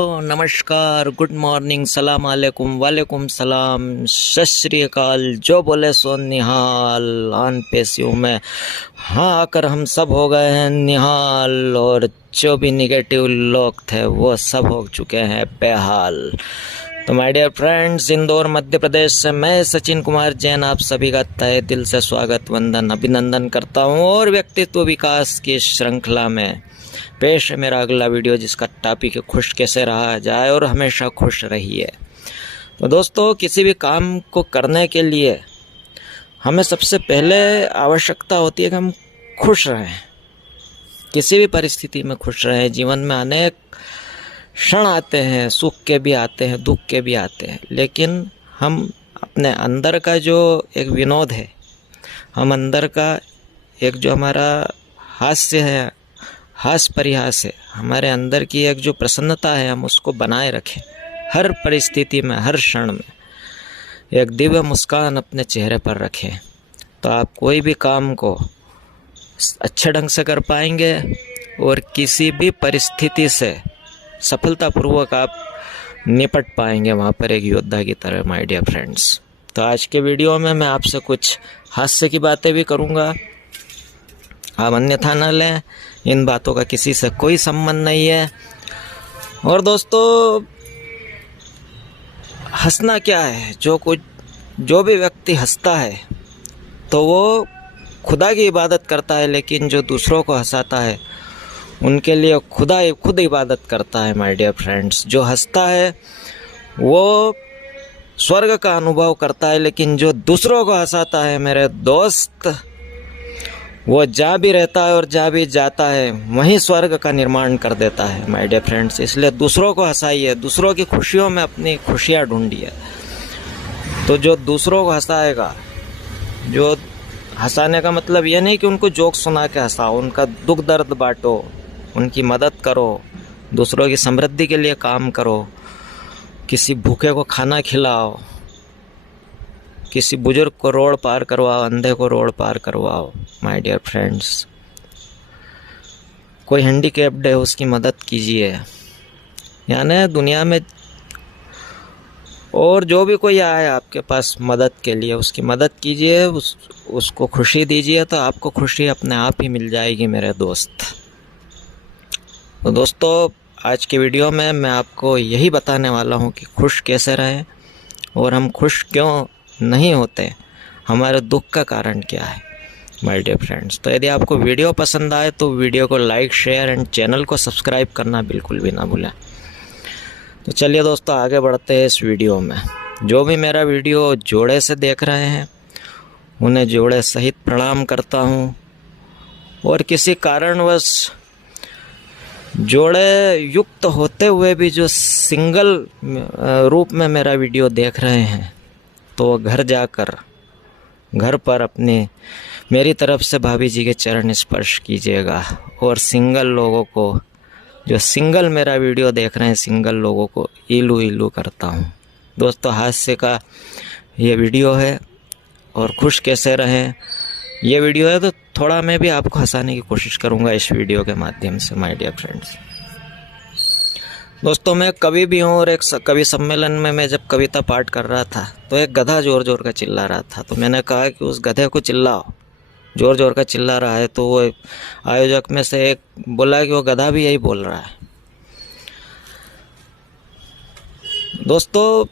तो नमस्कार, good morning, सलाम अलैकुम, वालेकुम सलाम, सत श्री अकाल, जो बोले सो निहाल। आन पेशियों में हाँ आकर हम सब हो गए हैं निहाल, और जो भी निगेटिव लोग थे वो सब हो चुके हैं बेहाल। तो my dear friends, Indore Madhya Pradesh से मैं सचिन कुमार जैन आप सभी का तहे दिल से स्वागत, वंदन, अभिनंदन करता हूँ। और व्यक्तित्व विकास की श्रृंखला में पेश है मेरा अगला वीडियो, जिसका टॉपिक है खुश कैसे रहा जाए और हमेशा खुश रहिए। तो दोस्तों, किसी भी काम को करने के लिए हमें सबसे पहले आवश्यकता होती है कि हम खुश रहें, किसी भी परिस्थिति में खुश रहें। जीवन में अनेक क्षण आते हैं, सुख के भी आते हैं, दुख के भी आते हैं, लेकिन हम अपने अंदर का जो एक विनोद है, हम अंदर का एक जो हमारा हास्य है, हास परिहास है, हमारे अंदर की एक जो प्रसन्नता है, हम उसको बनाए रखें हर परिस्थिति में, हर क्षण में। एक दिव्य मुस्कान अपने चेहरे पर रखें, तो आप कोई भी काम को अच्छे ढंग से कर पाएंगे और किसी भी परिस्थिति से सफलतापूर्वक आप निपट पाएंगे, वहाँ पर एक योद्धा की तरह माय डियर फ्रेंड्स। तो आज के वीडियो में मैं आपसे कुछ हास्य की बातें भी करूँगा, आप अन्यथा न लें, इन बातों का किसी से कोई संबंध नहीं है। और दोस्तों, हंसना क्या है, जो भी व्यक्ति हंसता है तो वो खुदा की इबादत करता है, लेकिन जो दूसरों को हंसाता है उनके लिए खुद इबादत करता है माय डियर फ्रेंड्स। जो हंसता है वो स्वर्ग का अनुभव करता है, लेकिन जो दूसरों को हंसाता है मेरे दोस्त, वो जहाँ भी रहता है और जहाँ भी जाता है वहीं स्वर्ग का निर्माण कर देता है माय डियर फ्रेंड्स। इसलिए दूसरों को हंसाइए, दूसरों की खुशियों में अपनी खुशियाँ ढूंढिए। तो जो दूसरों को हंसाएगा, जो हंसाने का मतलब ये नहीं कि उनको जोक सुना के हंसाओ, उनका दुख दर्द बांटो, उनकी मदद करो, दूसरों की समृद्धि के लिए काम करो, किसी भूखे को खाना खिलाओ, किसी बुजुर्ग को रोड पार करवाओ, अंधे को रोड पार करवाओ माय डियर फ्रेंड्स। कोई हैंडीकैप्ड है, उसकी मदद कीजिए। यानी दुनिया में और जो भी कोई आए आपके पास मदद के लिए, उसकी मदद कीजिए, उसको खुशी दीजिए, तो आपको खुशी अपने आप ही मिल जाएगी मेरे दोस्त। तो दोस्तों, आज के वीडियो में मैं आपको यही बताने वाला हूँ कि खुश कैसे रहें और हम खुश क्यों नहीं होते, हमारे दुख का कारण क्या है माय डियर फ्रेंड्स। तो यदि आपको वीडियो पसंद आए तो वीडियो को लाइक, शेयर एंड चैनल को सब्सक्राइब करना बिल्कुल भी ना भूलें। तो चलिए दोस्तों, आगे बढ़ते हैं इस वीडियो में। जो भी मेरा वीडियो जोड़े से देख रहे हैं उन्हें जोड़े सहित प्रणाम करता हूँ, और किसी कारणवश जोड़े युक्त होते हुए भी जो सिंगल रूप में मेरा वीडियो देख रहे हैं, तो घर पर अपने मेरी तरफ से भाभी जी के चरण स्पर्श कीजिएगा। और सिंगल लोगों को, जो सिंगल मेरा वीडियो देख रहे हैं, सिंगल लोगों को इलू इलू करता हूँ। दोस्तों, हास्य का ये वीडियो है, और खुश कैसे रहें ये वीडियो है, तो थोड़ा मैं भी आपको हंसाने की कोशिश करूँगा इस वीडियो के माध्यम से माय डियर फ्रेंड्स। दोस्तों, मैं कवि भी हूँ, और एक कवि सम्मेलन में मैं जब कविता पाठ कर रहा था तो एक गधा जोर जोर का चिल्ला रहा था। तो मैंने कहा कि उस गधे को चिल्लाओ, जोर जोर का चिल्ला रहा है। तो वो आयोजक में से एक बोला कि वो गधा भी यही बोल रहा है। दोस्तों,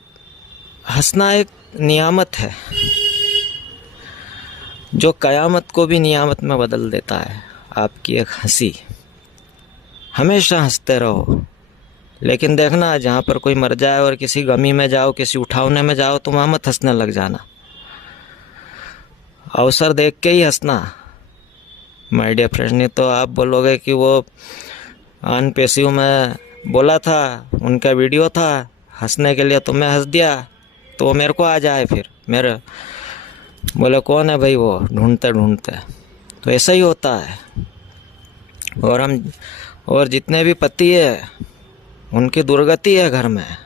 हंसना एक नियामत है जो कयामत को भी नियामत में बदल देता है। आपकी एक हंसी, हमेशा हंसते रहो, लेकिन देखना जहाँ पर कोई मर जाए और किसी गमी में जाओ, किसी उठावने में जाओ, तो वहाँ मत हंसने लग जाना, अवसर देख के ही हंसना माय डियर फ्रेंड। नहीं तो आप बोलोगे कि वो आन पेशियों में बोला था, उनका वीडियो था हंसने के लिए, तो मैं हंस दिया, तो वो मेरे को आ जाए, फिर मेरे बोले कौन है भाई वो, ढूंढते ढूंढते। तो ऐसा ही होता है। और जितने भी पति है उनकी दुर्गति है घर में,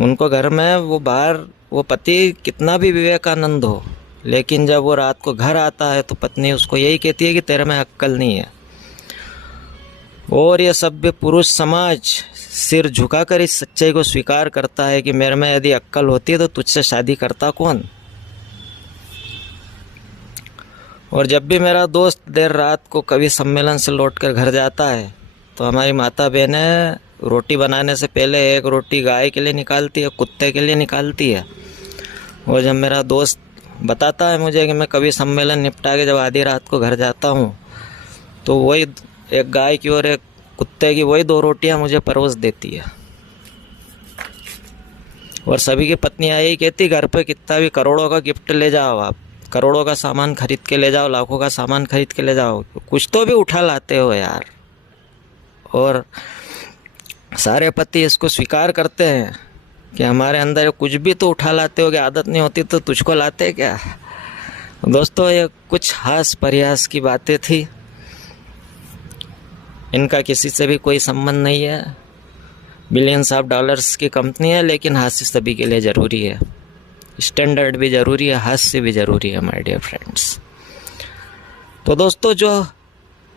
उनको घर में वो पति कितना भी विवेकानंद हो, लेकिन जब वो रात को घर आता है तो पत्नी उसको यही कहती है कि तेरे में अक्ल नहीं है। और ये सभ्य पुरुष समाज सिर झुकाकर इस सच्चाई को स्वीकार करता है कि मेरे में यदि अक्ल होती तो तुझसे शादी करता कौन। और जब भी मेरा दोस्त देर रात को कवि सम्मेलन से लौटकर घर जाता है तो हमारी माता बहनें रोटी बनाने से पहले एक रोटी गाय के लिए निकालती है, कुत्ते के लिए निकालती है। और जब मेरा दोस्त बताता है मुझे कि मैं कवि सम्मेलन निपटा के जब आधी रात को घर जाता हूँ तो वही एक गाय की और एक कुत्ते की वही 2 रोटियाँ मुझे परोस देती है। और सभी की पत्नियाँ यही कहती, घर पे कितना भी करोड़ों का गिफ्ट ले जाओ, आप करोड़ों का सामान खरीद के ले जाओ, लाखों का सामान खरीद के ले जाओ, कुछ तो भी उठा लाते हो यार। और सारे पति इसको स्वीकार करते हैं कि हमारे अंदर कुछ भी तो उठा लाते हो, कि आदत नहीं होती तो तुझको लाते क्या। दोस्तों, ये कुछ हास परिहास की बातें थी, इनका किसी से भी कोई संबंध नहीं है। बिलियंस ऑफ डॉलर्स की कंपनी है, लेकिन हास्य सभी के लिए ज़रूरी है, स्टैंडर्ड भी ज़रूरी है, हास्य भी ज़रूरी है माय डियर फ्रेंड्स। तो दोस्तों, जो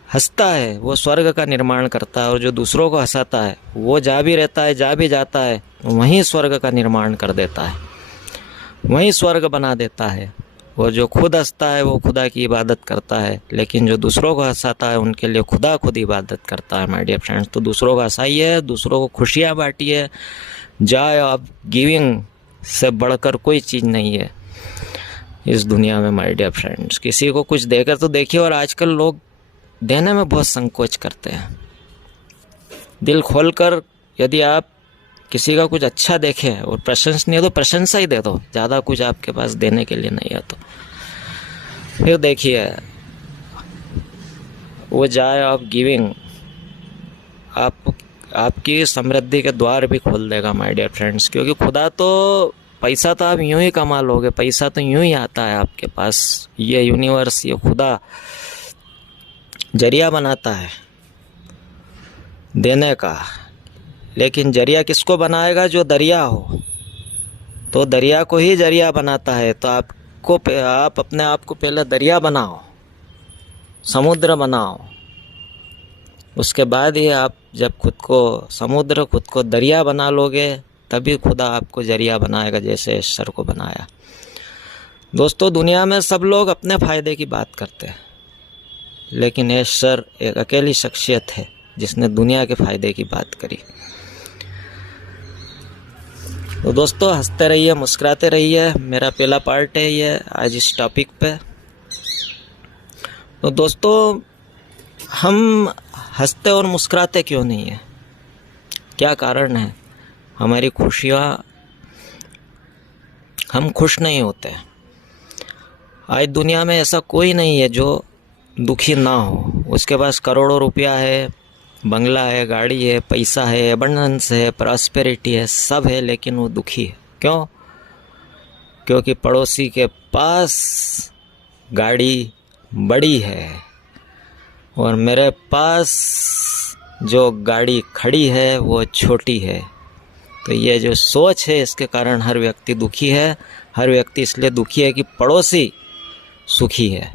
हंसता है वो स्वर्ग का निर्माण करता है, और जो दूसरों को हंसाता है वो जा भी रहता है, जा भी जाता है, वहीं स्वर्ग का निर्माण कर देता है, वहीं स्वर्ग बना देता है। और जो खुद हंसता है वो खुदा की इबादत करता है, लेकिन जो दूसरों को हंसाता है उनके लिए खुदा खुद इबादत करता है माय डियर फ्रेंड्स। तो दूसरों को हंसाइए, दूसरों को खुशियाँ बांटिए। जॉय ऑफ गिविंग से बढ़कर कोई चीज़ नहीं है इस दुनिया में माय डियर फ्रेंड्स। किसी को कुछ देकर तो देखिए, और आजकल लोग देने में बहुत संकोच करते हैं। दिल खोलकर यदि आप किसी का कुछ अच्छा देखें और प्रशंसनीय तो प्रशंसा ही दे दो, ज़्यादा कुछ आपके पास देने के लिए नहीं है तो फिर देखिए वो जॉय ऑफ गिविंग आपकी समृद्धि के द्वार भी खोल देगा माय डियर फ्रेंड्स। क्योंकि खुदा तो, पैसा तो आप यूं ही कमा लोगे, पैसा तो यूं ही आता है आपके पास। ये यूनिवर्स, ये खुदा जरिया बनाता है देने का, लेकिन जरिया किसको बनाएगा? जो दरिया हो, तो दरिया को ही जरिया बनाता है। तो आप अपने आप को पहले दरिया बनाओ, समुद्र बनाओ, उसके बाद ही आप जब खुद को समुद्र, खुद को दरिया बना लोगे, तभी खुदा आपको जरिया बनाएगा, जैसे ईश्वर को बनाया। दोस्तों, दुनिया में सब लोग अपने फ़ायदे की बात करते हैं, लेकिन ईश्वर एक अकेली शख्सियत है जिसने दुनिया के फ़ायदे की बात करी। तो दोस्तों, हंसते रहिए, मुस्कुराते रहिए। मेरा पहला पार्ट है ये आज इस टॉपिक पे। तो दोस्तों, हम हंसते और मुस्कुराते क्यों नहीं है? क्या कारण है? हमारी खुशियाँ, हम खुश नहीं होते। आज दुनिया में ऐसा कोई नहीं है जो दुखी ना हो। उसके पास करोड़ों रुपया है, बंगला है, गाड़ी है, पैसा है, अबंडेंस है, प्रॉस्पेरिटी है, सब है, लेकिन वो दुखी है। क्यों? क्योंकि पड़ोसी के पास गाड़ी बड़ी है और मेरे पास जो गाड़ी खड़ी है वो छोटी है। तो ये जो सोच है, इसके कारण हर व्यक्ति दुखी है। हर व्यक्ति इसलिए दुखी है कि पड़ोसी सुखी है।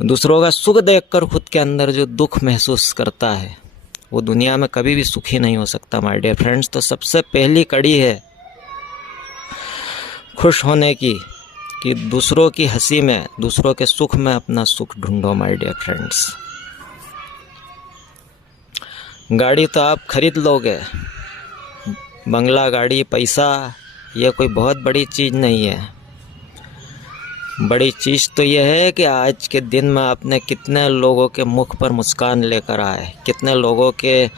दूसरों का सुख देखकर खुद के अंदर जो दुख महसूस करता है, वो दुनिया में कभी भी सुखी नहीं हो सकता माय डियर फ्रेंड्स। तो सबसे पहली कड़ी है खुश होने की, कि दूसरों की हंसी में, दूसरों के सुख में अपना सुख ढूंढो माय डियर फ्रेंड्स। गाड़ी तो आप खरीद लोगे, बंगला, गाड़ी, पैसा, ये कोई बहुत बड़ी चीज़ नहीं है। बड़ी चीज़ तो यह है कि आज के दिन में आपने कितने लोगों के मुख पर मुस्कान लेकर आए, कितने लोगों के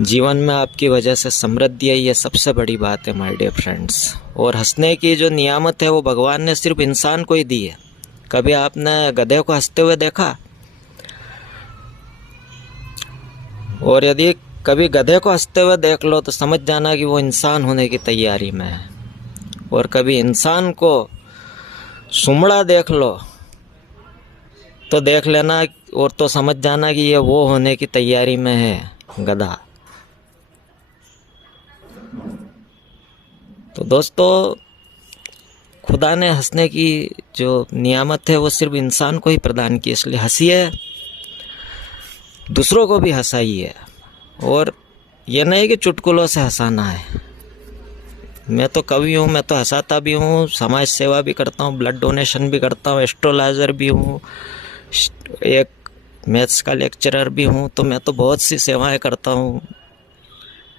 जीवन में आपकी वजह से समृद्धि है। ये सबसे बड़ी बात है माय डियर फ्रेंड्स। और हंसने की जो नियामत है वो भगवान ने सिर्फ इंसान को ही दी है। कभी आपने गधे को हंसते हुए देखा? और यदि कभी गधे को हंसते हुए देख लो तो समझ जाना कि वो इंसान होने की तैयारी में है। और कभी इंसान को सुमड़ा देख लो तो देख लेना, और तो समझ जाना कि ये वो होने की तैयारी में है, गधा। तो दोस्तों, खुदा ने हंसने की जो नियामत है वो सिर्फ इंसान को ही प्रदान की, इसलिए हंसिए, दूसरों को भी हंसाइए, और ये नहीं कि चुटकुलों से हंसाना है। मैं तो कवि हूँ, मैं तो हंसाता भी हूँ, समाज सेवा भी करता हूँ, ब्लड डोनेशन भी करता हूँ, एस्ट्रोलॉजर भी हूँ, एक मैथ्स का लेक्चरर भी हूँ। तो मैं तो बहुत सी सेवाएं करता हूँ,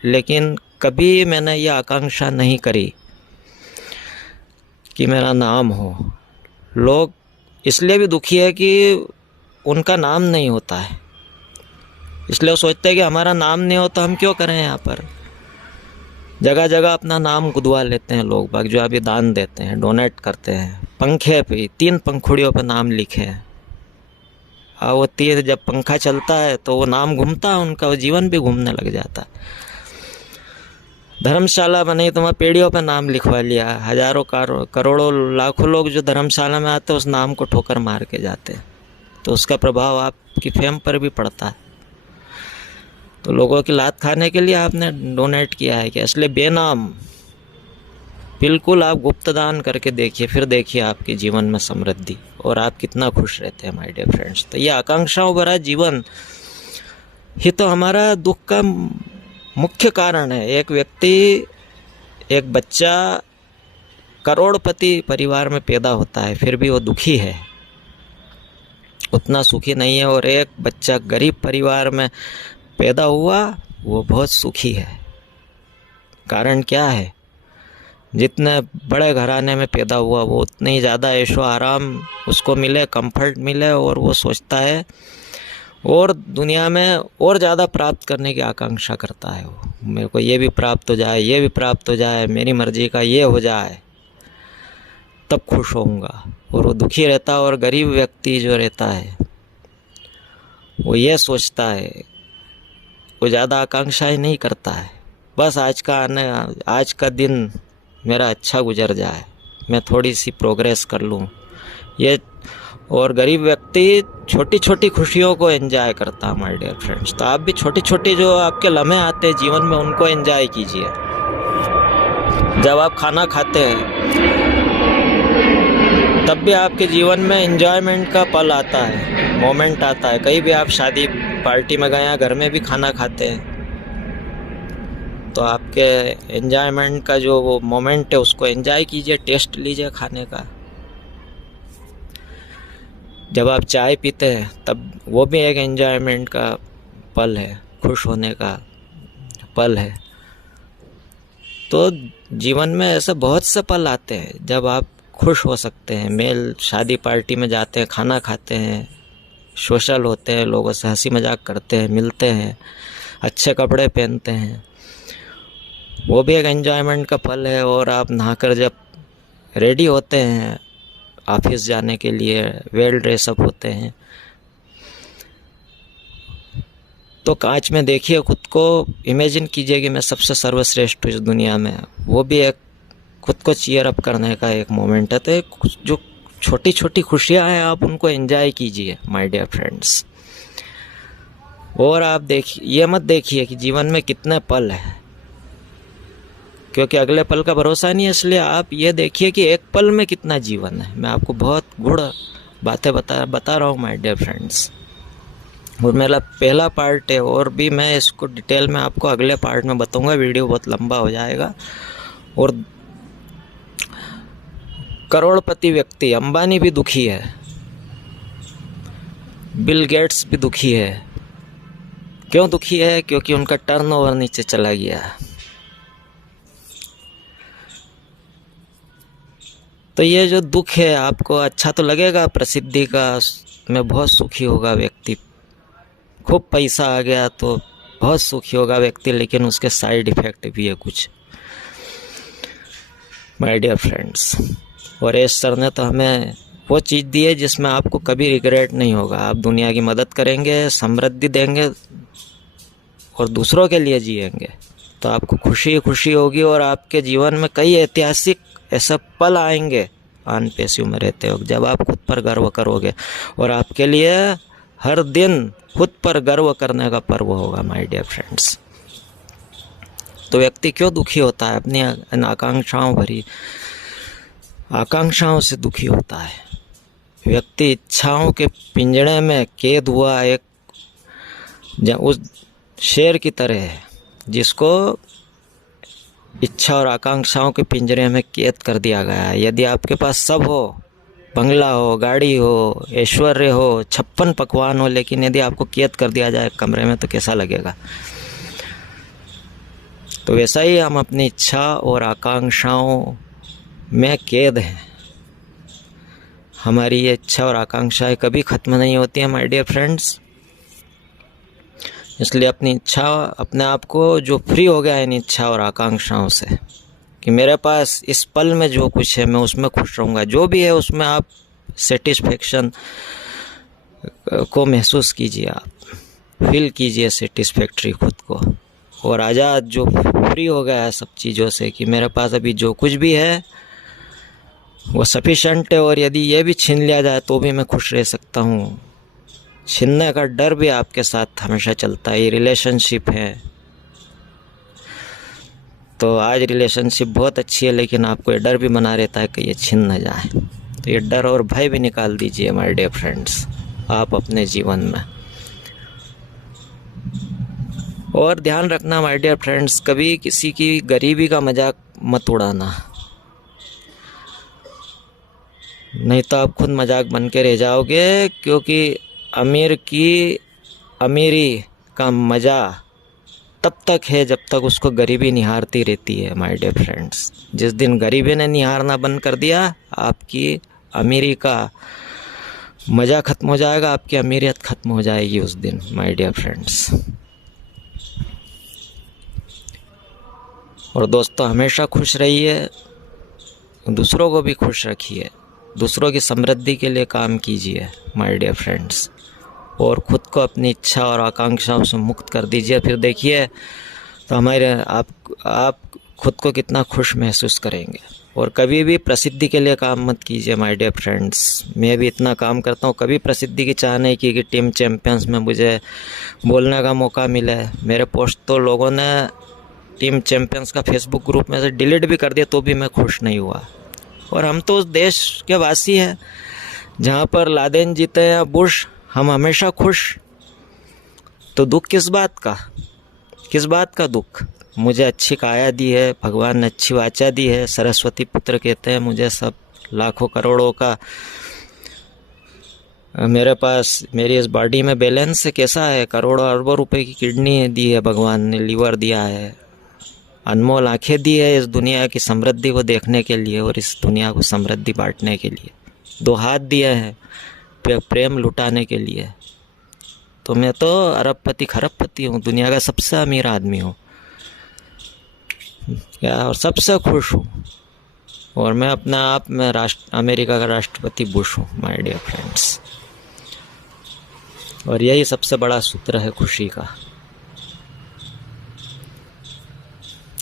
लेकिन कभी मैंने ये आकांक्षा नहीं करी कि मेरा नाम हो। लोग इसलिए भी दुखी है कि उनका नाम नहीं होता है, इसलिए वो सोचते हैं कि हमारा नाम नहीं हो तो हम क्यों करें। यहाँ पर जगह जगह अपना नाम गुदवा लेते हैं लोग बाग, जो अभी दान देते हैं, डोनेट करते हैं। पंखे पे 3 पंखुड़ियों पे नाम लिखे हैं, और वो 3 जब पंखा चलता है तो वो नाम घूमता है उनका, वो जीवन भी घूमने लग जाता है। धर्मशाला बनी तो वहाँ पेड़ियों पे नाम लिखवा लिया। हजारों करोड़ों लाखों लोग जो धर्मशाला में आते हैं उस नाम को ठोकर मार के जाते हैं, तो उसका प्रभाव आपकी फेम पर भी पड़ता है। तो लोगों की लात खाने के लिए आपने डोनेट किया है क्या? इसलिए बेनाम बिल्कुल आप गुप्त दान करके देखिए, फिर देखिए आपके जीवन में समृद्धि, और आप कितना खुश रहते हैं माय डियर फ्रेंड्स। तो ये आकांक्षाओं भरा जीवन ही तो हमारा दुख का मुख्य कारण है। एक व्यक्ति, एक बच्चा करोड़पति परिवार में पैदा होता है, फिर भी वो दुखी है, उतना सुखी नहीं है। और एक बच्चा गरीब परिवार में पैदा हुआ, वो बहुत सुखी है। कारण क्या है? जितने बड़े घराने में पैदा हुआ वो उतने ही ज़्यादा ऐशो आराम उसको मिले, कंफर्ट मिले, और वो सोचता है और दुनिया में और ज़्यादा प्राप्त करने की आकांक्षा करता है। वो मेरे को ये भी प्राप्त हो जाए, ये भी प्राप्त हो जाए, मेरी मर्जी का ये हो जाए, तब खुश होऊंगा। और वो दुखी रहता है। और गरीब व्यक्ति जो रहता है वो ये सोचता है, वो ज़्यादा आकांक्षाएं नहीं करता है, बस आज का दिन मेरा अच्छा गुजर जाए, मैं थोड़ी सी प्रोग्रेस कर लूँ ये। और गरीब व्यक्ति छोटी छोटी खुशियों को एंजॉय करता है माय डियर फ्रेंड्स। तो आप भी छोटी छोटी जो आपके लम्हे आते हैं जीवन में, उनको एंजॉय कीजिए। जब आप खाना खाते हैं तब भी आपके जीवन में एंजॉयमेंट का पल आता है, मोमेंट आता है। कहीं भी आप शादी पार्टी में गए हैं, घर में भी खाना खाते हैं, तो आपके एंजॉयमेंट का जो वो मोमेंट है उसको एंजॉय कीजिए, टेस्ट लीजिए खाने का। जब आप चाय पीते हैं तब वो भी एक एंजॉयमेंट का पल है, खुश होने का पल है। तो जीवन में ऐसे बहुत से पल आते हैं जब आप खुश हो सकते हैं। मेल शादी पार्टी में जाते हैं, खाना खाते हैं, सोशल होते हैं, लोगों से हंसी मजाक करते हैं, मिलते हैं, अच्छे कपड़े पहनते हैं, वो भी एक एंजॉयमेंट का पल है। और आप नहाकर जब रेडी होते हैं ऑफिस जाने के लिए, वेल ड्रेसअप होते हैं, तो कांच में देखिए खुद को, इमेजिन कीजिए कि मैं सबसे सर्वश्रेष्ठ हूँ इस दुनिया में। वो भी एक खुद को चीयर अप करने का एक मोमेंट है। तो जो छोटी छोटी खुशियाँ हैं आप उनको एंजॉय कीजिए माय डियर फ्रेंड्स। और आप देखिए, ये मत देखिए कि जीवन में कितने पल हैं, क्योंकि अगले पल का भरोसा नहीं है। इसलिए आप ये देखिए कि एक पल में कितना जीवन है। मैं आपको बहुत गुड़ बातें बता रहा हूँ माय डियर फ्रेंड्स। और मेरा पहला पार्ट है, और भी मैं इसको डिटेल में आपको अगले पार्ट में बताऊंगा, वीडियो बहुत लंबा हो जाएगा। और करोड़पति व्यक्ति अंबानी भी दुखी है, बिल गेट्स भी दुखी है। क्यों दुखी है? क्योंकि उनका टर्नओवर नीचे चला गया। तो ये जो दुख है, आपको अच्छा तो लगेगा प्रसिद्धि का, में बहुत सुखी होगा व्यक्ति, खूब पैसा आ गया तो बहुत सुखी होगा व्यक्ति, लेकिन उसके साइड इफ़ेक्ट भी है कुछ माय डियर फ्रेंड्स। और एस सर ने तो हमें वो चीज़ दी है जिसमें आपको कभी रिग्रेट नहीं होगा। आप दुनिया की मदद करेंगे, समृद्धि देंगे और दूसरों के लिए जिएंगे, तो आपको खुशी खुशी होगी। और आपके जीवन में कई ऐतिहासिक ऐसे पल आएंगे ऑन पेशियों में रहते हो, जब आप खुद पर गर्व करोगे, और आपके लिए हर दिन खुद पर गर्व करने का पर्व होगा माय डियर फ्रेंड्स। तो व्यक्ति क्यों दुखी होता है? अपनी आकांक्षाओं से दुखी होता है। व्यक्ति इच्छाओं के पिंजड़े में कैद हुआ एक उस शेर की तरह है जिसको इच्छा और आकांक्षाओं के पिंजरे में कैद कर दिया गया है। यदि आपके पास सब हो, बंगला हो, गाड़ी हो, ऐश्वर्य हो, 56 पकवान हो, लेकिन यदि आपको कैद कर दिया जाए कमरे में तो कैसा लगेगा। तो वैसा ही हम अपनी इच्छा और आकांक्षाओं में कैद हैं। हमारी ये इच्छा और आकांक्षाएं कभी ख़त्म नहीं होती हैं माय डियर फ्रेंड्स। इसलिए अपनी इच्छा, अपने आप को जो फ्री हो गया है इन इच्छा और आकांक्षाओं से, कि मेरे पास इस पल में जो कुछ है मैं उसमें खुश रहूँगा, जो भी है उसमें आप सेटिस्फेक्शन को महसूस कीजिए, आप फील कीजिए सेटिस्फैक्ट्री खुद को, और आज़ाद जो फ्री हो गया है सब चीज़ों से, कि मेरे पास अभी जो कुछ भी है वो सफिशेंट है, और यदि ये भी छीन लिया जाए तो भी मैं खुश रह सकता हूँ। छीनने का डर भी आपके साथ हमेशा चलता है। ये रिलेशनशिप है तो आज रिलेशनशिप बहुत अच्छी है, लेकिन आपको ये डर भी बना रहता है कि ये छीन न जाए। तो ये डर और भय भी निकाल दीजिए माय डियर फ्रेंड्स आप अपने जीवन में। और ध्यान रखना माय डियर फ्रेंड्स, कभी किसी की गरीबी का मजाक मत उड़ाना, नहीं तो आप खुद मजाक बन के रह जाओगे। क्योंकि अमीर की अमीरी का मज़ा तब तक है जब तक उसको गरीबी निहारती रहती है माय डियर फ्रेंड्स। जिस दिन गरीबी ने निहारना बंद कर दिया, आपकी अमीरी का मज़ा ख़त्म हो जाएगा, आपकी अमीरियत ख़त्म हो जाएगी उस दिन माय डियर फ्रेंड्स। और दोस्तों, हमेशा खुश रहिए, दूसरों को भी खुश रखिए, दूसरों की समृद्धि के लिए काम कीजिए माय डियर फ्रेंड्स, और ख़ुद को अपनी इच्छा और आकांक्षाओं से मुक्त कर दीजिए। फिर देखिए तो आप खुद को कितना खुश महसूस करेंगे। और कभी भी प्रसिद्धि के लिए काम मत कीजिए माय डियर फ्रेंड्स। मैं भी इतना काम करता हूँ, कभी प्रसिद्धि की चाह नहीं की कि टीम चैम्पियंस में मुझे बोलने का मौका मिले। मेरे पोस्ट तो लोगों ने टीम चैम्पियंस का फेसबुक ग्रुप में से डिलीट भी कर दिया तो भी मैं खुश नहीं हुआ। और हम तो उस देश के वासी हैं जहाँ पर लादेन जीते या बुश, हम हमेशा खुश। तो दुख किस बात का दुख। मुझे अच्छी काया दी है, भगवान ने अच्छी वाचा दी है, सरस्वती पुत्र कहते हैं मुझे सब। लाखों करोड़ों का मेरे पास, मेरी इस बॉडी में बैलेंस है, कैसा है, करोड़ों अरबों रुपए की किडनी दी है भगवान ने, लीवर दिया है, अनमोल आंखें दी है इस दुनिया की समृद्धि को देखने के लिए और इस दुनिया को समृद्धि बांटने के लिए। 2 हाथ दिए हैं प्रेम लुटाने के लिए। तो मैं तो अरबपति खरबपति हूँ, दुनिया का सबसे अमीर आदमी हूँ क्या, और सबसे खुश हूँ। और मैं अपना आप में अमेरिका का राष्ट्रपति बुश हूँ माय डियर फ्रेंड्स। और यही सबसे बड़ा सूत्र है खुशी का।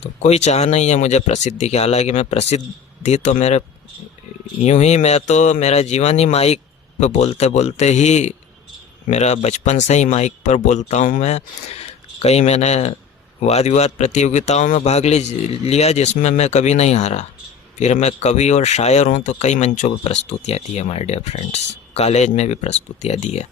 तो कोई चाह नहीं है मुझे प्रसिद्धि की, हालांकि मैं प्रसिद्धि तो मैं तो मेरा जीवन ही माइक पर बोलते बोलते ही, मेरा बचपन से ही माइक पर बोलता हूँ मैं। कई मैंने वाद विवाद प्रतियोगिताओं में भाग लिया जिसमें मैं कभी नहीं हारा। फिर मैं कवि और शायर हूँ तो कई मंचों पर प्रस्तुतियाँ दी है माय डियर फ्रेंड्स, कॉलेज में भी प्रस्तुतियाँ दी है।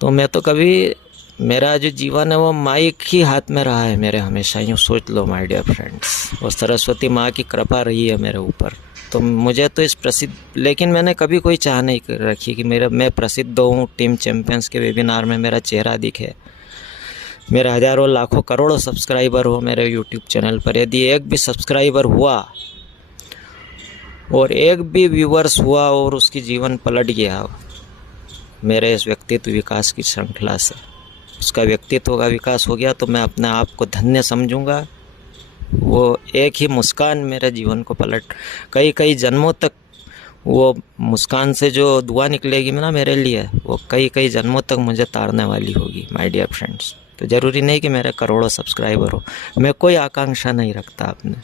तो मैं तो कभी, मेरा जो जीवन है वो माइक ही हाथ में रहा है मेरे हमेशा, यूँ सोच लो माय डियर फ्रेंड्स। और सरस्वती माँ की कृपा रही है मेरे ऊपर। तो मुझे तो इस लेकिन मैंने कभी कोई चाह नहीं रखी कि मैं प्रसिद्ध हूँ, टीम चैम्पियंस के वेबिनार में मेरा चेहरा दिखे, मेरे हज़ारों लाखों करोड़ों सब्सक्राइबर हो मेरे यूट्यूब चैनल पर। यदि एक भी सब्सक्राइबर हुआ और एक भी व्यूवर्स हुआ और उसकी जीवन पलट गया मेरे इस व्यक्तित्व विकास की श्रृंखला से, उसका व्यक्तित्व का विकास हो गया, तो मैं अपने आप को धन्य समझूंगा। वो एक ही मुस्कान मेरे जीवन को कई जन्मों तक, वो मुस्कान से जो दुआ निकलेगी ना मेरे लिए, वो कई जन्मों तक मुझे तारने वाली होगी माय डियर फ्रेंड्स। तो ज़रूरी नहीं कि मेरे करोड़ों सब्सक्राइबर हो, मैं कोई आकांक्षा नहीं रखता अपने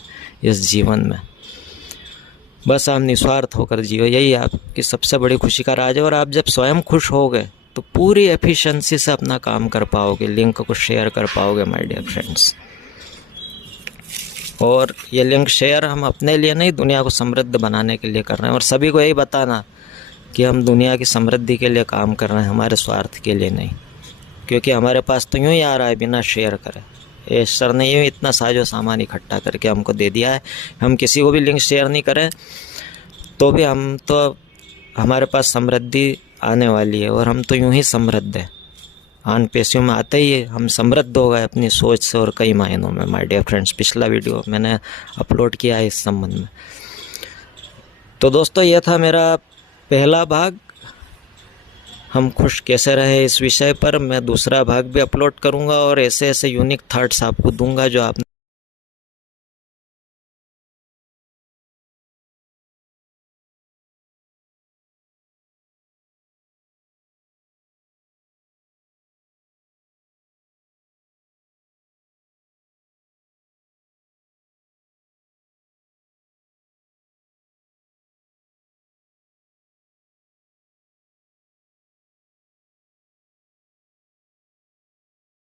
इस जीवन में। बस आप निस्वार्थ होकर जियो, यही आपकी सबसे बड़ी खुशी का राज है। और आप जब स्वयं खुश हो गए तो पूरी एफिशिएंसी से अपना काम कर पाओगे, लिंक को शेयर कर पाओगे माय डियर फ्रेंड्स। और ये लिंक शेयर हम अपने लिए नहीं, दुनिया को समृद्ध बनाने के लिए कर रहे हैं। और सभी को यही बताना कि हम दुनिया की समृद्धि के लिए काम कर रहे हैं, हमारे स्वार्थ के लिए नहीं। क्योंकि हमारे पास तो यूँ ही आ रहा है बिना शेयर करे। ईश्वर ने यूँ इतना साजो सामान इकट्ठा करके हमको दे दिया है। हम किसी को भी लिंक शेयर नहीं करें तो भी हम तो हमारे पास समृद्धि आने वाली है, और हम तो यूँ ही समृद्ध हैं। आन पैसों में आते ही हम समृद्ध हो गए अपनी सोच से और कई मायनों में। माय डियर फ्रेंड्स, पिछला वीडियो मैंने अपलोड किया है इस संबंध में। तो दोस्तों, यह था मेरा पहला भाग, हम खुश कैसे रहे इस विषय पर। मैं दूसरा भाग भी अपलोड करूंगा और ऐसे ऐसे यूनिक थॉट्स आपको दूंगा जो आप